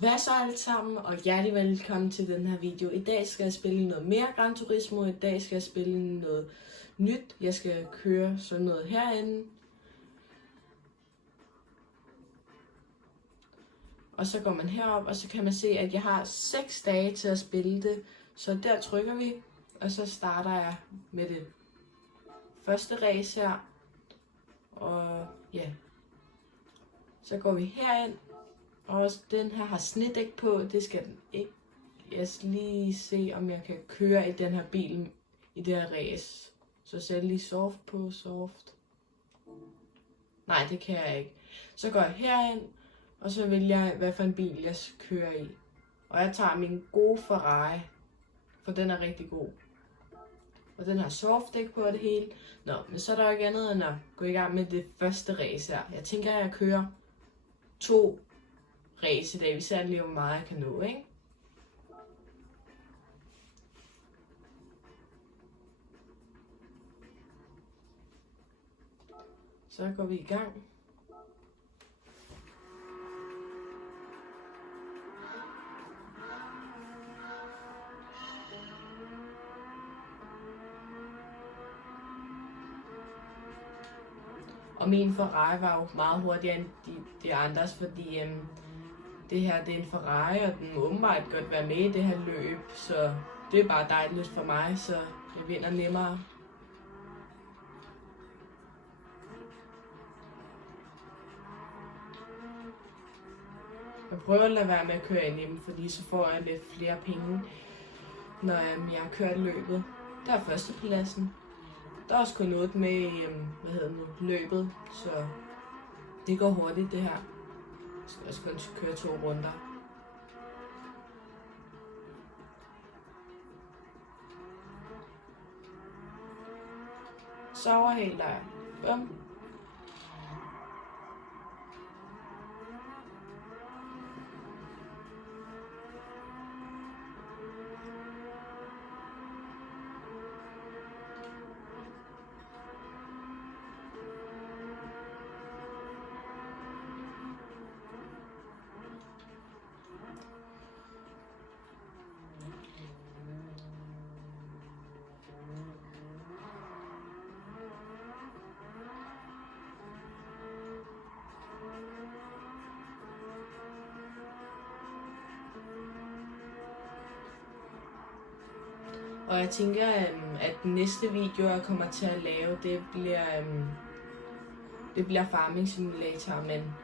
Hvad så alt sammen, og hjertelig velkommen til den her video. I dag skal jeg spille noget mere Gran Turismo. I dag skal jeg spille noget nyt. Jeg skal køre sådan noget herinde. Og så går man herop, og så kan man se, at jeg har 6 dage til at spille det. Så der trykker vi, og så starter jeg med det første race her. Og ja, så går vi herind. Og også den her har snedæk på, det skal den ikke. Jeg skal lige se, om jeg kan køre i den her bil i det her race. Så sætter lige soft på, soft. Nej, det kan jeg ikke. Så går jeg herind, og så vælger jeg, hvad for en bil jeg skal køre i. Og jeg tager min gode Ferrari, for den er rigtig god. Og den har softdæk på det hele. Nå, men så er der jo ikke andet end at gå i gang med det første race her. Jeg tænker, at jeg kører 2 race i dag. Vi ser lige, hvor meget jeg kan nå, ikke? Så går vi i gang. Og min Ferrari var jo meget hurtigere end de andres, fordi det her det er en Ferrari, og den må åbenbart godt være med i det her løb, så det er bare dejligt for mig, så jeg vinder nemmere. Jeg prøver at lade være med at køre ind i dem, fordi så får jeg lidt flere penge, når jeg har kørt løbet. Der er førstepladsen. Der er også kun noget med i løbet, så det går hurtigt det her. Jeg skal også kun køre 2 runder. Så overhælder jeg. Bum. Og jeg tænker, at den næste video, jeg kommer til at lave, det bliver Farming Simulator, men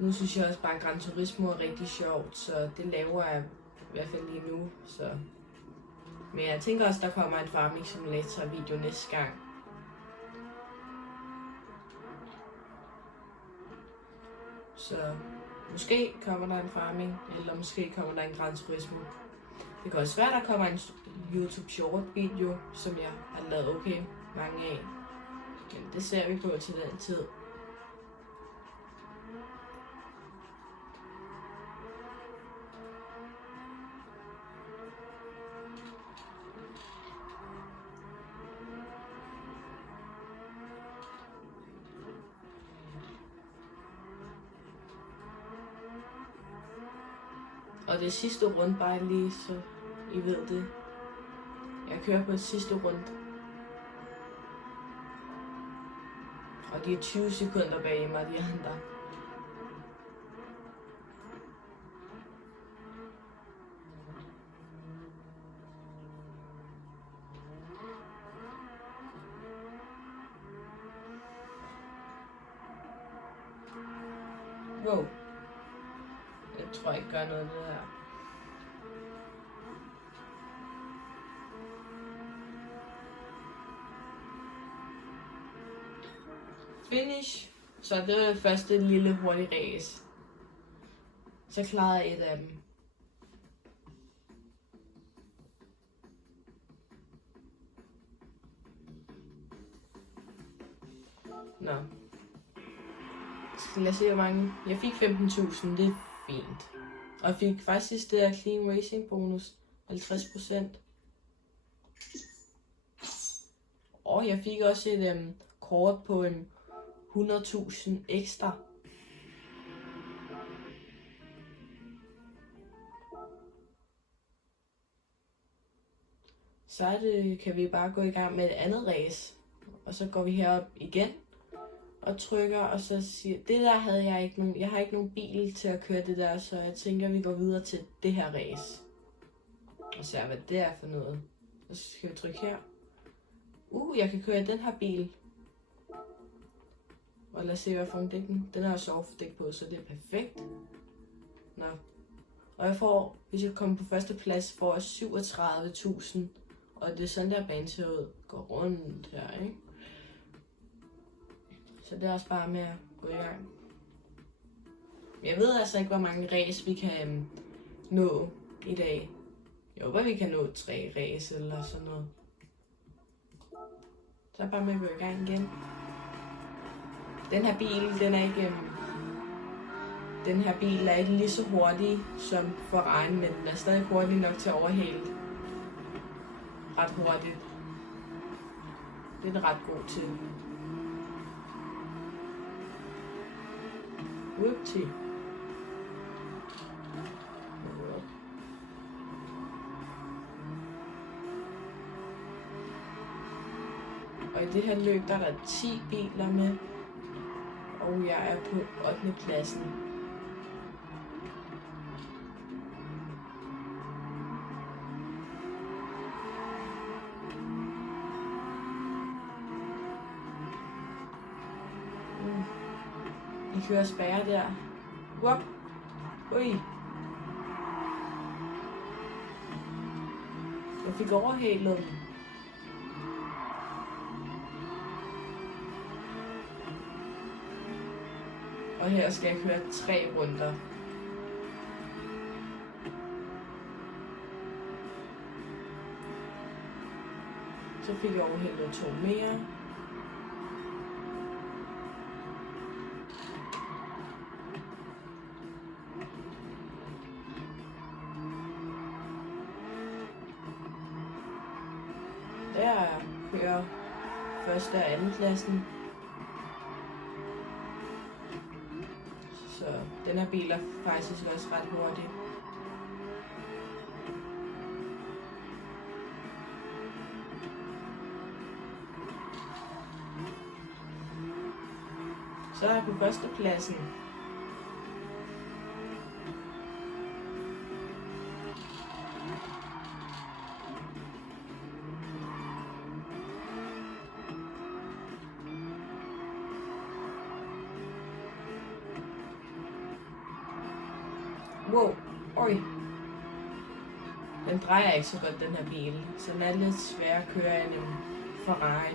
nu synes jeg også bare, at Gran Turismo er rigtig sjovt, så det laver jeg i hvert fald lige nu. Så. Men jeg tænker også, der kommer en Farming Simulator video næste gang. Så måske kommer der en Farming, eller måske kommer der en Gran Turismo. Det kan også være, der kommer en YouTube short video, som jeg har lavet okay mange af. Men det ser vi på til den tid. Og det sidste runde bare lige, så I ved det. Jeg kører på sidste runde. Og de er 20 sekunder bag mig, de andre. Wow. Jeg tror ikke gør noget af det her. Finish. Så det var det første lille hurtige race. Så klarede jeg et af dem. Nå. Så lad os se, hvor mange. Jeg fik 15.000, det er fint. Og jeg fik faktisk det der Clean Racing bonus 50%. Og jeg fik også et kort på 100.000 ekstra. kan vi bare gå i gang med et andet race. Og så går vi herop igen og trykker, og så siger, det der havde jeg ikke nogen, jeg har ikke nogen bil til at køre det der, så jeg tænker, vi går videre til det her race. Og ser, hvad det er for noget. Og så skal vi trykke her. Jeg kan køre den her bil. Og lad os se, hvad for en dækken. Den har softdæk på, så det er perfekt. Nå. Og jeg får, hvis jeg kommer på første plads, får jeg 37.000. Og det er sådan, der banen ser ud. Går rundt her, ikke? Så det er også bare med at gå i gang. Jeg ved altså ikke, hvor mange race vi kan nå i dag. Jeg håber, vi kan nå 3 race eller sådan noget. Så er det bare med at gå i gang igen. Den her bil er ikke lige så hurtig som Ferrari, men den er stadig hurtig nok til at overhale ret hurtigt. Det er den ret god til. Whoopty. Og i det her løb, der er der 10 biler med. Og jeg er på 8. pladsen. Vi kører spærre der. Wop. Ui. Jeg fik overhalet. Og her skal jeg køre 3 runder. Så fik jeg overhældet 2 mere. Der kører første og anden klassen. Så den her bil er faktisk også ret hurtig. Så er jeg på første pladsen. Wow, oj. Den drejer ikke så godt, den her bil. Så den er lidt svær at køre end en Ferrari.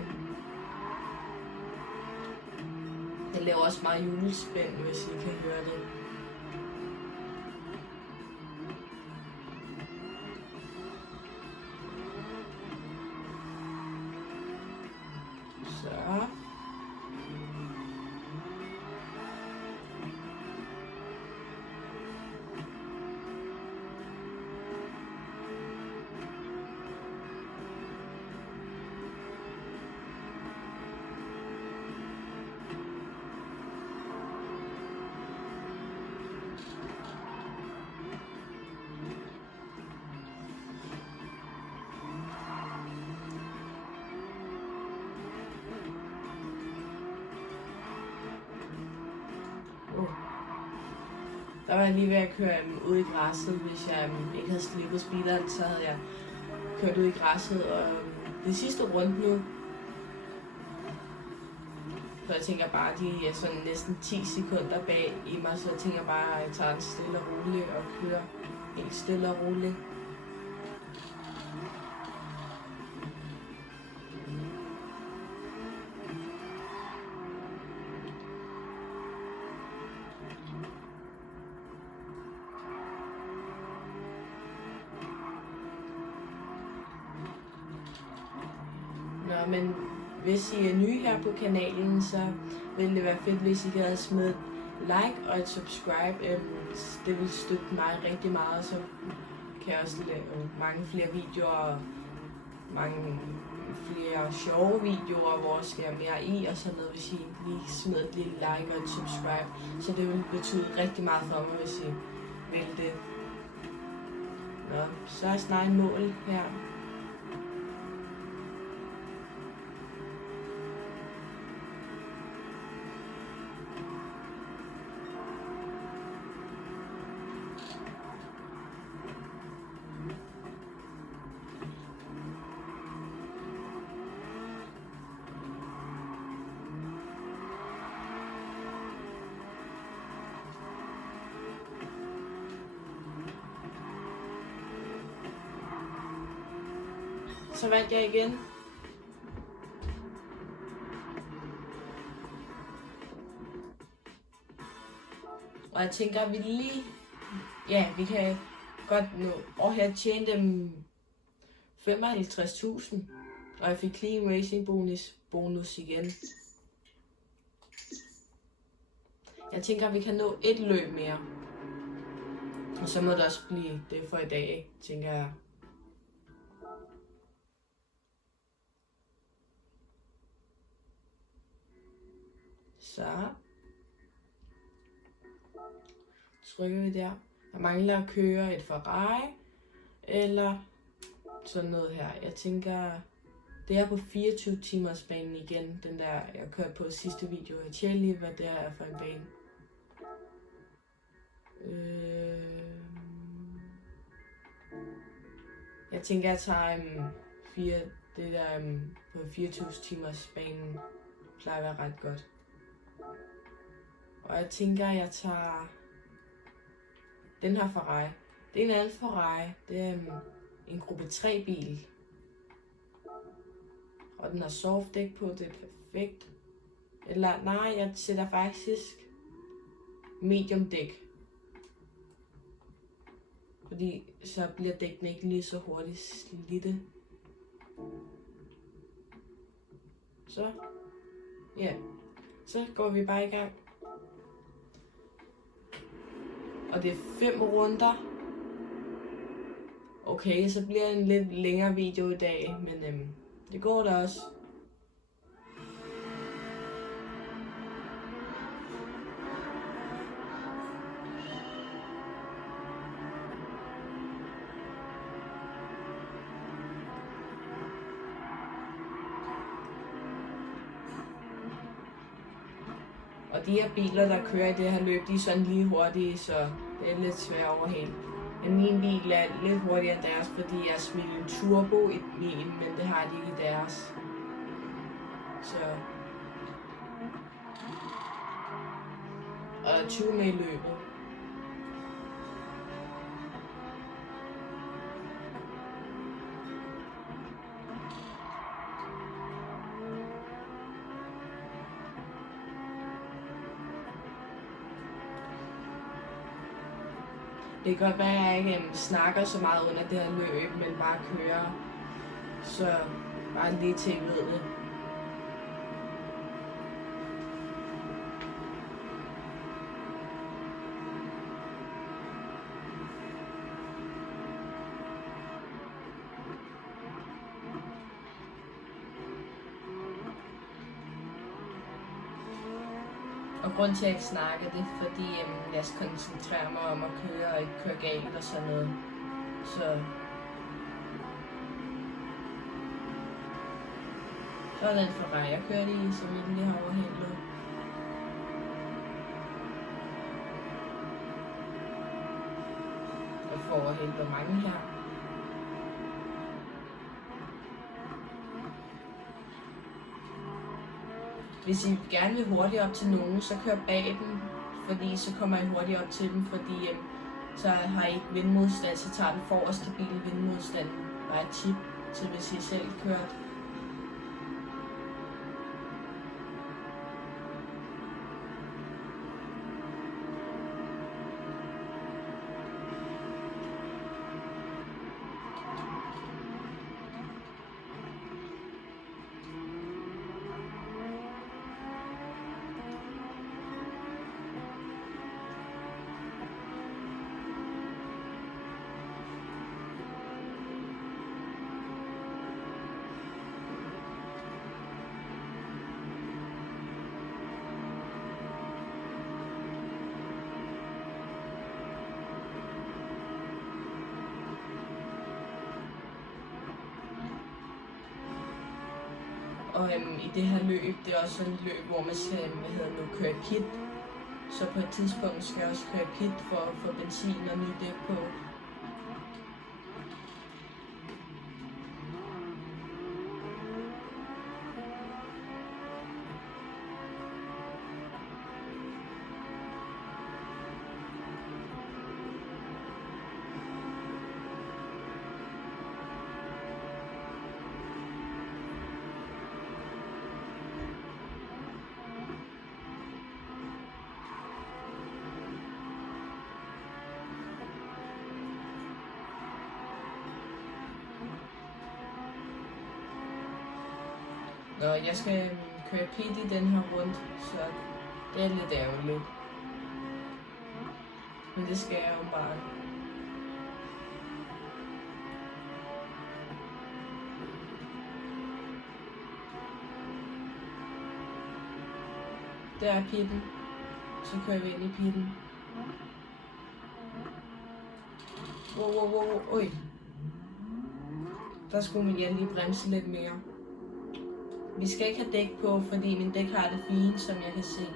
Den laver også meget hjulspænd, hvis I kan høre det. Så. Der var jeg lige ved at køre ud i græsset. Hvis jeg ikke havde slippet speederen, så havde jeg kørt ud i græsset. Og det sidste rundt nu, så jeg tænker bare, de er sådan næsten 10 sekunder bag i mig, så jeg tænker bare, at jeg tager den stille og roligt og kører helt stille og roligt. Men hvis I er nye her på kanalen, så ville det være fedt, hvis I havde smidt like og et subscribe. Det vil støtte mig rigtig meget, så kan jeg også lave mange flere videoer og mange flere sjove videoer, hvor jeg skal mere i og sådan noget, hvis I lige smider et lille like og et subscribe. Så det vil betyde rigtig meget for mig, hvis I vil det. Nå, så er jeg snart i mål her. Så vandt jeg igen. Og jeg tænker, at vi lige... Ja, vi kan godt nå. Og jeg tjente dem 55.000. Og jeg fik clean racing bonus igen. Jeg tænker, at vi kan nå et løb mere. Og så må det også blive det for i dag, tænker jeg. Så trykker vi der. Jeg mangler at køre et Ferrari, eller sådan noget her. Jeg tænker, det er på 24 timers banen igen, den der jeg kørte på sidste video i Chile, hvad det er for en bane. Jeg tænker, jeg tager det der på 24 timers banen, plejer at være ret godt. Og jeg tænker, jeg tager den her Ferrari. Det er en Alfa Ferrari. Det er en gruppe 3 bil. Og den har softdæk på, det er perfekt. Eller nej, jeg sætter faktisk medium dæk. Fordi så bliver dækkene ikke lige så hurtigt slidte. Så, ja. Så går vi bare i gang. Og det er 5 runder. Okay, så bliver det en lidt længere video i dag, men det går da også. Og de her biler, der kører i det her løb, de er sådan lige hurtige, så det er lidt svært at overhale. Men min bil er lidt hurtigere end deres, fordi jeg smidt en turbo i bilen, men det har de ikke i deres. Så. Og der er 20 med i løbet. Det kan godt være, at jeg ikke snakker så meget under det her løb, men bare kører. Så bare lige til, ved det. Og grunden til, at jeg ikke snakker, det er fordi, jeg skal koncentrere mig om at køre og ikke køre galt og sådan noget. Så er den Ferrari, jeg kørte i, som jeg lige har overhældet. Jeg får overhældet hvor mange her. Hvis I gerne vil hurtigt op til nogen, så kør bag dem, fordi så kommer I hurtigt op til dem, fordi så har I ikke vindmodstand, så tager den forreste bil vindmodstanden. Bare et tip til, hvis I selv kørt. Og i det her løb, det er også sådan et løb, hvor man skal køre pit. Så på et tidspunkt skal jeg også køre pit for at få benzin og nye dæk på. Nå, jeg skal køre pit i den her rundt, så det er lidt ærgerligt. Men det skal jeg jo bare. Der er pitten. Så kører vi ind i pitten. Wow. Oj. Der skulle min hjælp lige bremse lidt mere. Vi skal ikke have dæk på, fordi min dæk har det fint, som jeg kan se.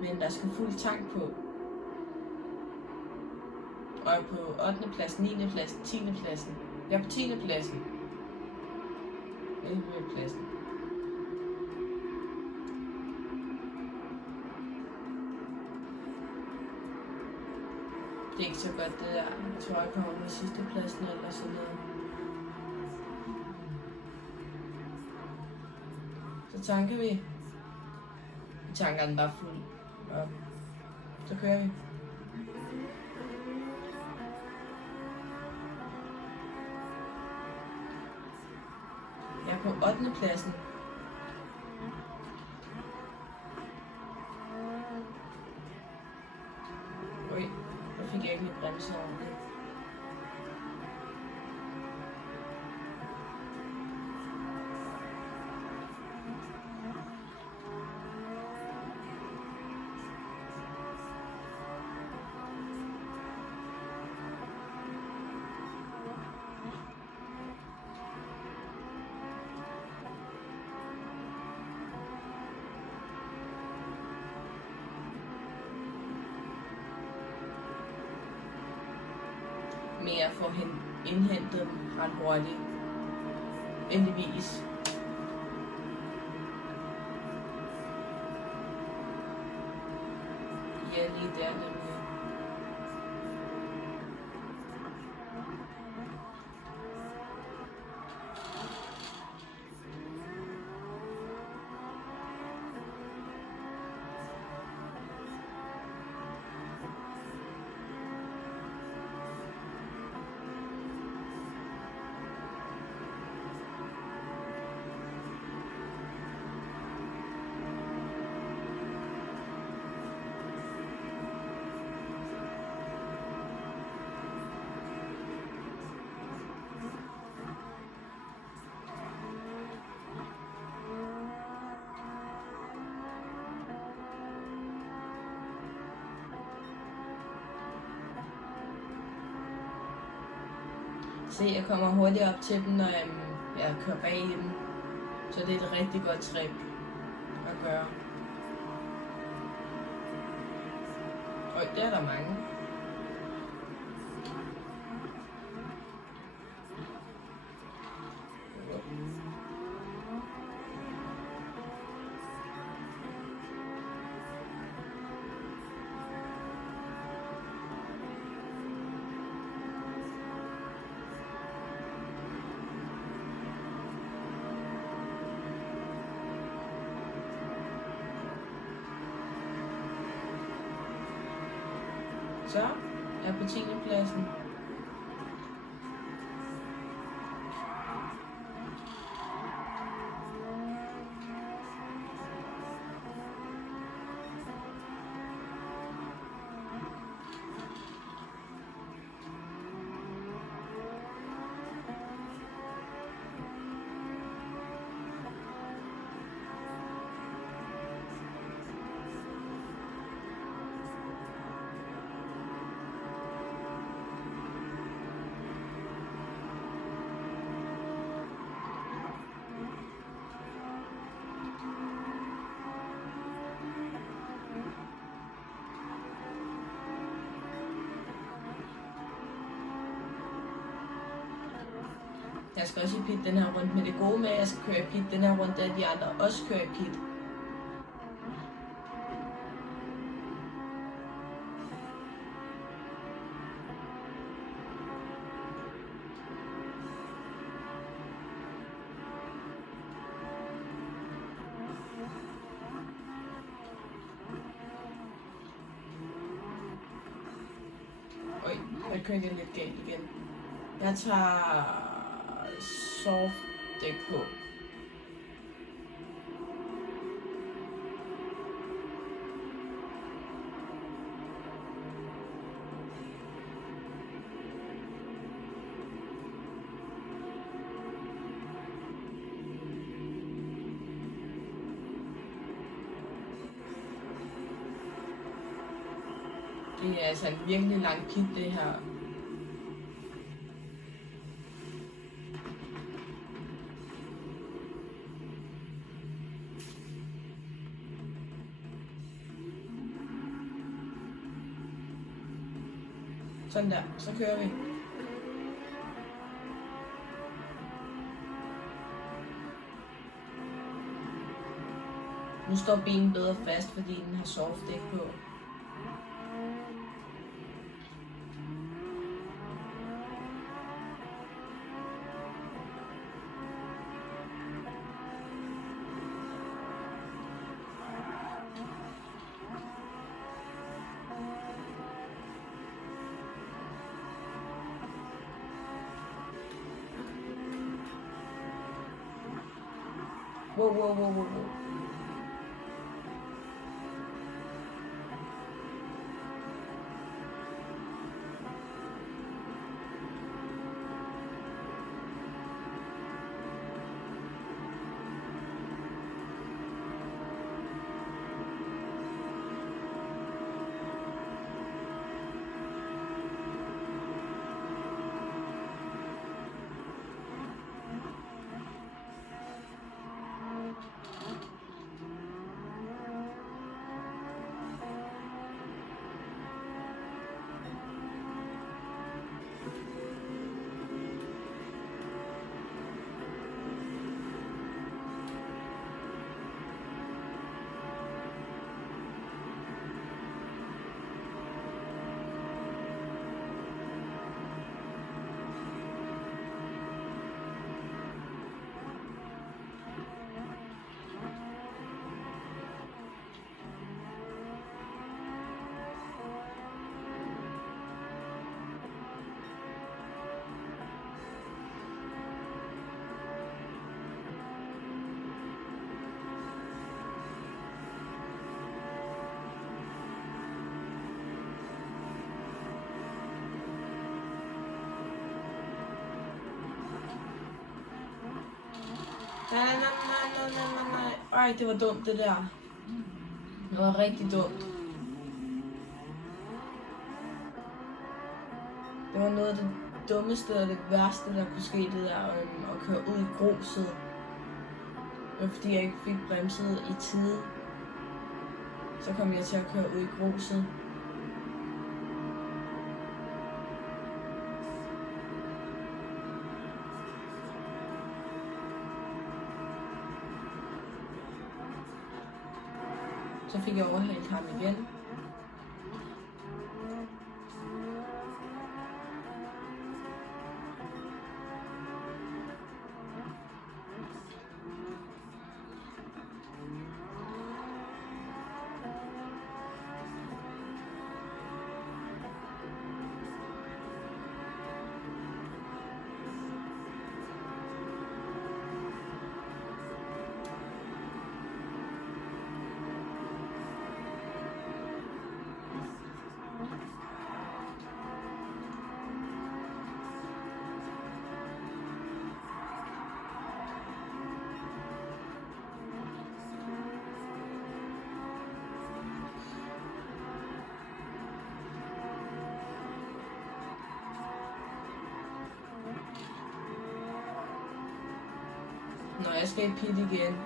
Men der skal fuld tank på. Og jeg er på 8. pladsen, 9. pladsen, 10. pladsen. Jeg er på 10. pladsen. 11. pladsen. Det er ikke så godt det der. Jeg tror, jeg kommer med sidste pladsen eller sådan noget. Så tanker vi. Vi tanker den bare fuld. Og så kører vi. Jeg er på 8. pladsen. Oj, jeg fik ikke lige bremse over det. Men jeg får indhentet dem ret hurtigt. Endeligvis. Ja, lige der nemlig. Se, jeg kommer hurtigt op til dem, når jeg kører bag i dem. Så det er et rigtig godt trip at gøre. Og der er der mange. Så er jeg på 10. pladsen. Jeg skal også i pit den her rundt, men det gode med, at jeg skal køre i pit den her rundt, er, at de andre også kører i pit. Oj, jeg kører lidt galt igen. Jeg tager soft dæk på. Det er altså en virkelig lang kit, det her. Sådan der, så kører vi. Nu står benen bedre fast, fordi den har softdæk på. Wow. Nej. Ej, det var dumt det der. Det var rigtig dumt. Det var noget af det dummeste og det værste, der kunne ske, det der at køre ud i gruset. Det var fordi jeg ikke fik bremset i tide. Så kom jeg til at køre ud i gruset. Så fik jeg overhældt ham igen. Nå, jeg skal i pit igen.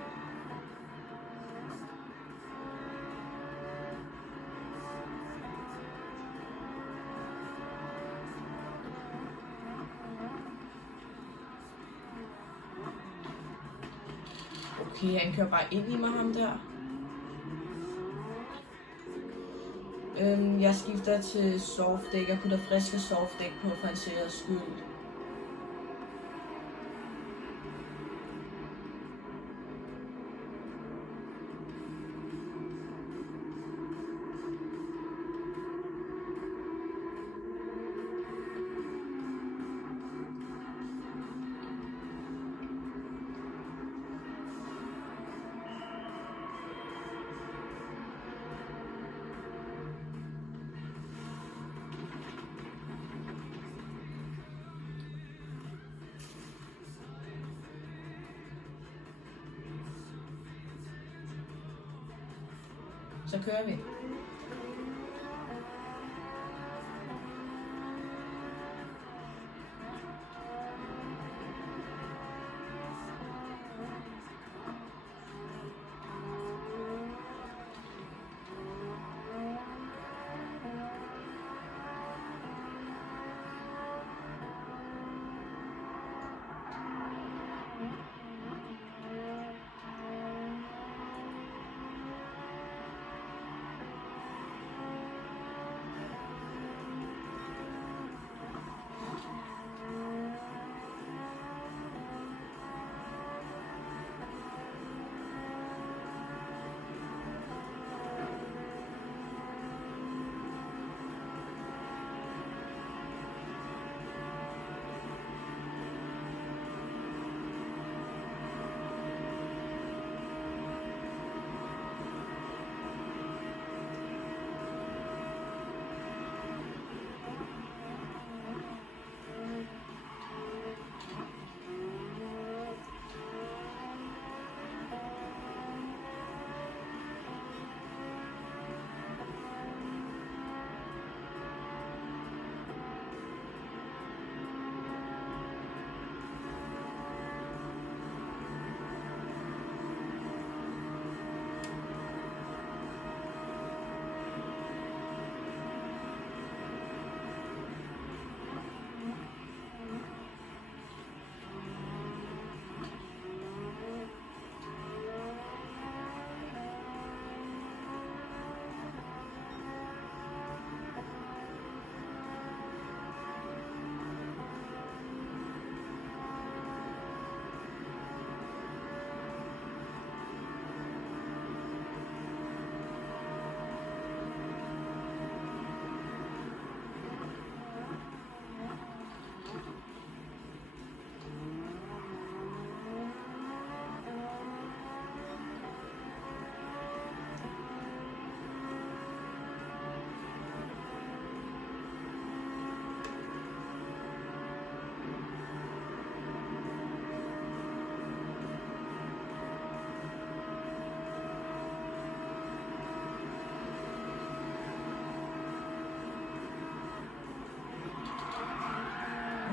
Okay, han kører bare ind i mig, ham der. Jeg skifter til softdæk. Jeg putter friske softdæk på for en sikkerheds skyld. Så kører vi.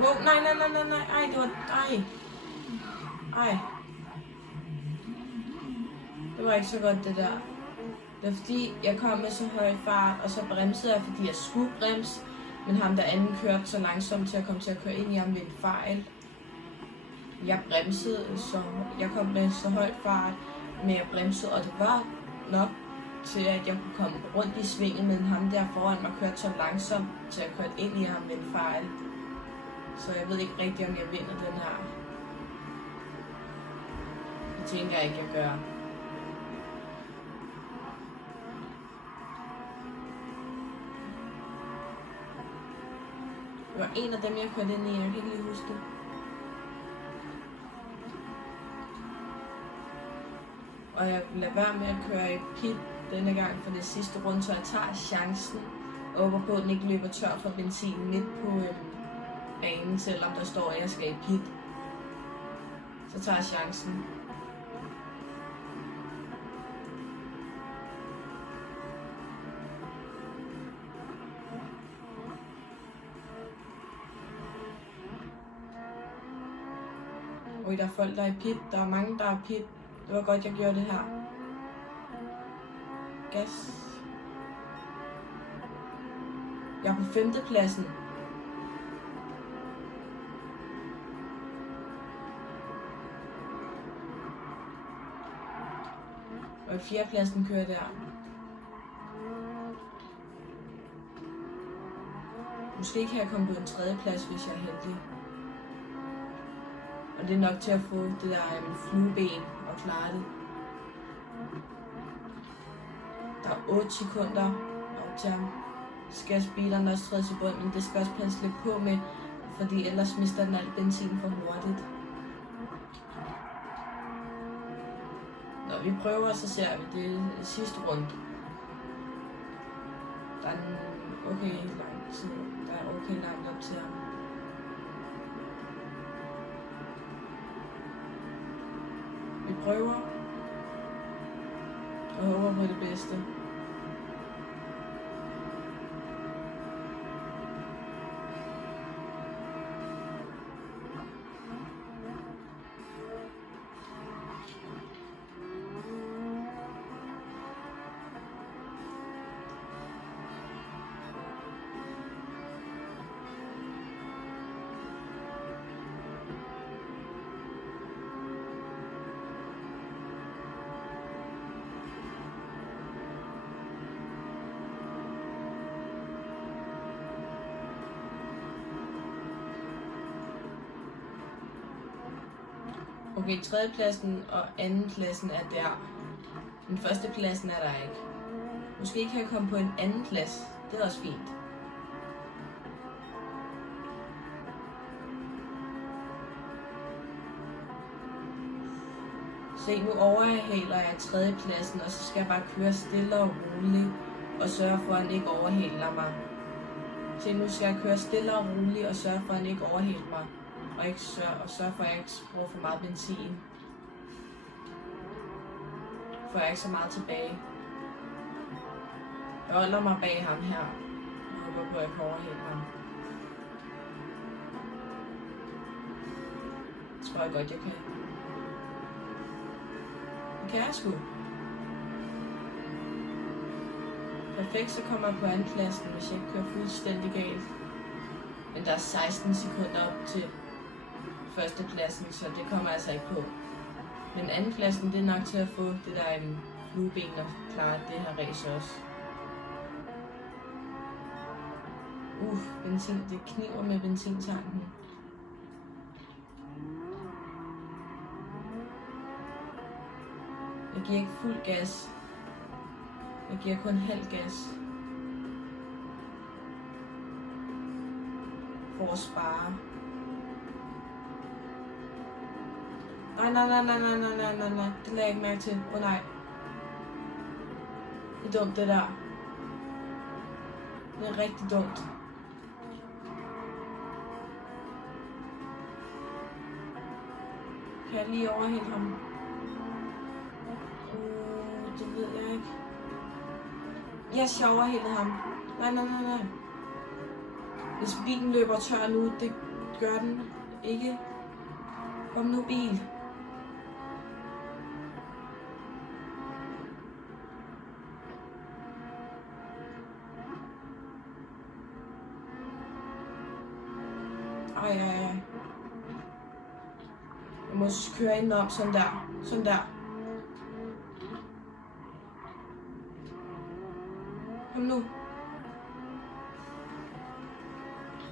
Wow, nej. Ej, det var... Ej. Det var ikke så godt, det der. Det var fordi, jeg kom med så høj fart, og så bremsede jeg, fordi jeg skulle bremse. Men ham der anden kørte så langsomt, til at komme til at køre ind i ham ved en fejl. Jeg bremsede, så jeg kom med så høj fart, men jeg bremsede, og det var nok til, at jeg kunne komme rundt i svinget, men ham der foran mig kørte så langsomt, til at køre ind i ham ved en fejl. Så jeg ved ikke rigtig, om jeg vinder den her. Det tænker jeg ikke, jeg gør. Det var en af dem, jeg kørte ind i. Jeg kan ikke lige huske det. Og jeg lader være med at køre i pit denne gang for det sidste runde, så jeg tager chancen og håber på, at den ikke løber tør for benzin midt på banen, selvom der står, at jeg skal i pit. Så tager jeg chancen. Oj, der er folk, der er i pit. Der er mange, der er i pit. Det var godt, jeg gjorde det her. Gas. Jeg er på 5. pladsen. Og i 4. pladsen kører der. Måske kan jeg komme på en 3. plads, hvis jeg er heldig. Og det er nok til at få det der flueben og klare det. Der er 8 sekunder op til ham. Skal speederen også træde til bund, men det skal også passe lidt på med, fordi ellers mister den alt benzin for hurtigt. Når vi prøver, så ser vi det sidste runde. Der er en okay lang tid. Der er okay langt op til ham. Vi prøver og håber på det bedste. Okay, 3. pladsen og 2. pladsen er der. Den 1. pladsen er der ikke. Måske kan jeg komme på en 2. plads. Det er også fint. Se, nu overhaler jeg 3. pladsen, og så skal jeg bare køre stille og roligt og sørge for, at han ikke overhaler mig. Se, nu skal jeg køre stille og roligt og sørge for, at han ikke overhaler mig. Og sørge for, at jeg ikke bruger for meget benzin. For jeg er ikke så meget tilbage. Jeg holder mig bag ham her. Jeg håber på, at jeg kan overhale ham. Det tror jeg godt, jeg kan. Det kan jeg sgu. Perfekt, så kommer jeg på 2. pladsen, hvis jeg ikke kører fuldstændig galt. Men der er 16 sekunder op til 1. pladsen, så det kommer altså ikke på. Men 2. pladsen, det er nok til at få det der flueben og klare det her race også. Benzin, det kniver med benzintanken. Jeg giver ikke fuld gas. Jeg giver kun halv gas. For at spare. Nej. Det lader jeg ikke mærke til. Nej. Det er dumt, det der. Det er rigtig dumt. Kan jeg lige overhælde ham? Det ved jeg ikke. Jeg skal overhælde ham. Nej. Hvis bilen løber tør nu, det gør den ikke. Kom nu, bil. Ej. Jeg må køre ind om, sådan der. Sådan der. Kom nu.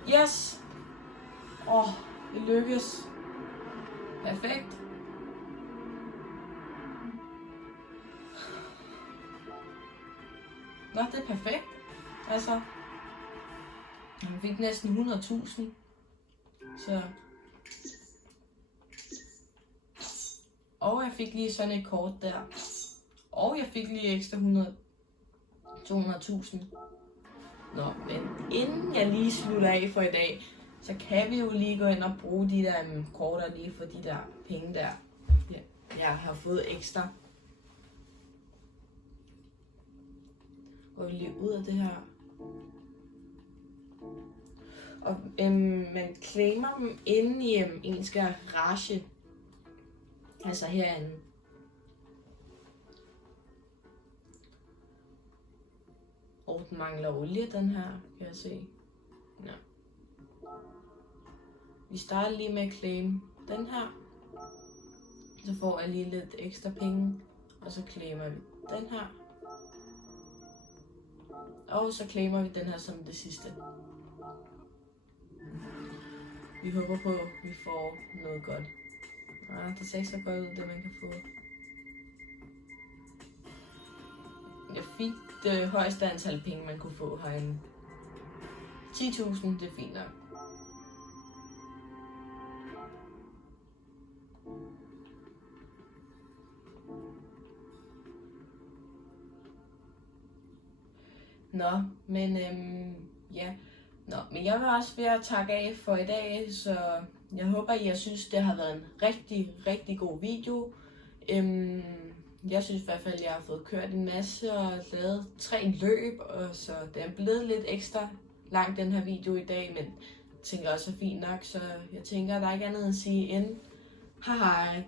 Yes! Det lykkes. Perfekt. Nå, det er perfekt. Altså, jeg fik næsten 100.000. Så. Og jeg fik lige sådan et kort der. Og jeg fik lige ekstra 200.000. Nå, men inden jeg lige slutter af for i dag, så kan vi jo lige gå ind og bruge de der kort og lige få de der penge der, jeg har fået ekstra. Går vi lige ud af det her. Og man claimer dem inde i ens garage. Altså herinde. Og den mangler olie, den her, kan jeg se. Ja. Vi starter lige med at claim den her. Så får jeg lige lidt ekstra penge. Og så claimer vi den her. Og så claimer vi den her som det sidste. Vi håber på, at vi får noget godt. Det ser ikke så godt ud, det man kan få. Jeg fik det højeste antal penge, man kunne få herinde. 10.000, det er fint nok. Nå, men ja. Nå, men jeg vil også ved at takke af for i dag, så jeg håber, I synes, det har været en rigtig, rigtig god video. Jeg synes i hvert fald, at jeg har fået kørt en masse og lavet 3 løb, og så det er blevet lidt ekstra lang den her video i dag, men jeg tænker også er fint nok, så jeg tænker, at der er ikke andet at sige end hej hej.